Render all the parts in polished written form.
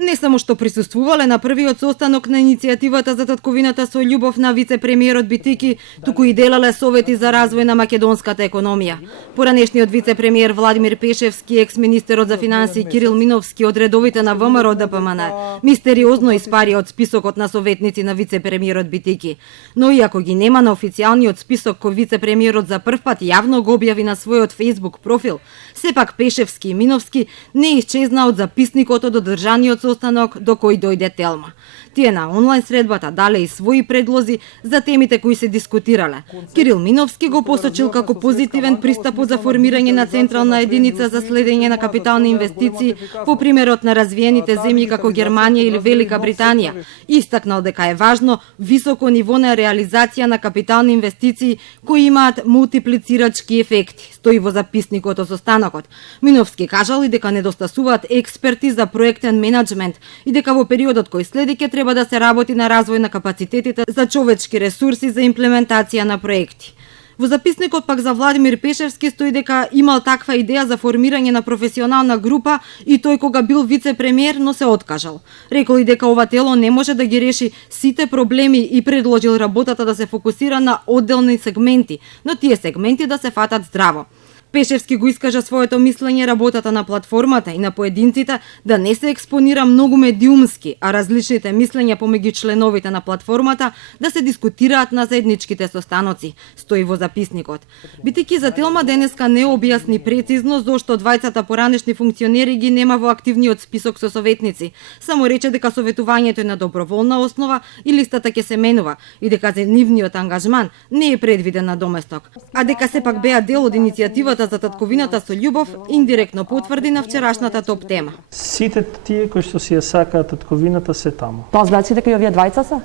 Не само што присуствувале на првиот состанок на иницијативата за татковината со љубов на вице-премиерот Битики, туку и делале совети за развој на македонската економија. Поранешниот вице-премиер Владимир Пешевски, екс-министерот за финансии Кирил Миновски од редовите на ВМРО ДПМН мистериозно испари од списокот на советници на вице-премиерот Битики. Но иако ги нема на официјалниот список кој вице-премиерот за прв пат јавно го објави на својот Facebook профил, сепак Пешевски и Миновски не исчезна од записникот од одржаниот состанок до кој дојде Телма. Тие на онлайн средбата дале и своји предлози за темите кои се дискутирале. Кирил Миновски го посочил како позитивен пристапот за формирање на централна единица за следење на капитални инвестиции по примерот на развиените земји како Германија или Велика Британија. Истакнал дека е важно високо ниво на реализација на капитални инвестиции кои имаат мултиплицирачки ефекти, стои во записникот од состанокот. Миновски кажал и дека недостасуваат експерти за проектен менаџмент и дека во периодот кој следи ќе треба да се работи на развој на капацитетите за човечки ресурси за имплементација на проекти. Во записникот пак за Владимир Пешевски стои дека имал таква идеја за формирање на професионална група и тој кога бил вице-премиер, но се откажал. Рекол и дека ова тело не може да ги реши сите проблеми и предложил работата да се фокусира на одделни сегменти, но тие сегменти да се фатат здраво. Пешевски го искажа своето мислење работата на платформата и на поединците да не се експонира многу медиумски, а различните мислења помеѓу членовите на платформата да се дискутираат на заедничките состаноци, стои во записникот. Битики за Телма денеска не објасни прецизно зошто двајцата поранешни функционери ги нема во активниот список со советници. Само рече дека советувањето е на доброволна основа и листата ќе се менува и дека за нивниот ангажман не е предвиден на доместок, а дека сепак беа дел од иницијативата за татковината со љубов индиректно потврди на вчерашната топ тема. Сите тие кои што си ја сакаат татковината се таму. Тоа значи дека и овие двајца се?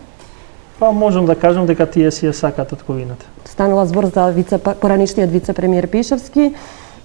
Па можам да кажам дека тие си ја сакаат татковината. Станува збор за поранешниот вице-премиер Пешевски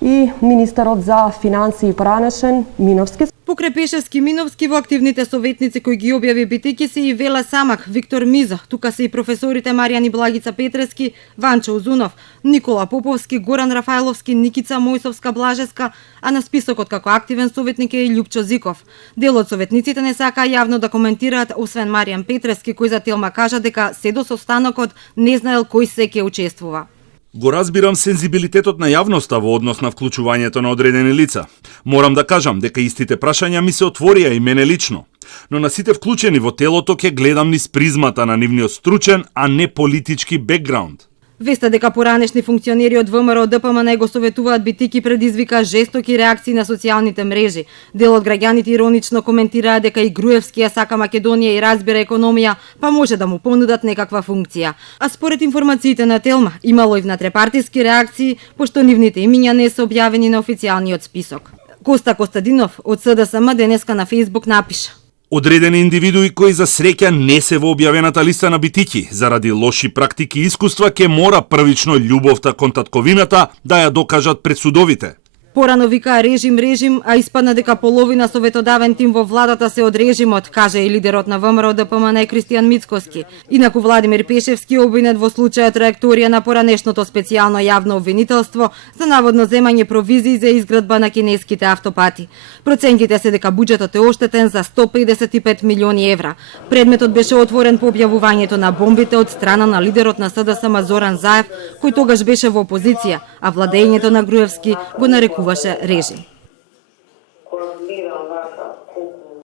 и министерот за финансии поранешен Миновски. Покрај Пешевски Миновски во активните советници кои ги објави Битики се и Вела Самак, Виктор Мизо, тука се и професорите Маријан и Благица Петрески, Ванчо Узунов, Никола Поповски, Горан Рафајловски, Никица Мојсовска Блажеска, а на списокот како активен советник е и Љупчо Зиков. Дел од советниците не сакаа јавно да коментираат, освен Маријан Петрески кој за Телма кажа дека се до состанокот не знаел кој се ќе учествува. Го разбирам сензибилитетот на јавноста во однос на вклучувањето на одредени лица. Морам да кажам дека истите прашања ми се отворија и мене лично. Но на сите вклучени во телото ќе гледам низ призмата на нивниот стручен, а не политички бекграунд. Веста дека поранешни функционери од ВМРО ДПМН го советуваат Битики предизвика жестоки реакции на социјалните мрежи. Дел од граѓаните иронично коментираа дека и Груевски ја сака Македонија и разбира економија, па може да му понудат некаква функција. А според информациите на Телма, имало и внатрепартиски реакции, пошто нивните имиња не се објавени на официјалниот список. Коста Костадинов од СДСМ денеска на Facebook напиша: Одредени индивидуи кои за среќа не се во објавената листа на Битики, заради лоши практики и искуства, ќе мора првично љубовта кон татковината да ја докажат пред судовите. Порано викаа режим, а испадна дека половина советодавен тим во владата се од режимот, каже и лидерот на ВМРО ДПМН Кристијан Мицкоски. Инаку Владимир Пешевски обвинет во случајот траекторија на поранешното специјално јавно обвинителство за наводно земање провизии за изградба на кинеските автопати. Проценките се дека буџетот е оштетен за 155 милиони евра. Предметот беше отворен по објавувањето на бомбите од страна на лидерот на СДСМ Зоран Заев, кој тогаш беше во опозиција, а владењето на Груевски го нарекуваше режим.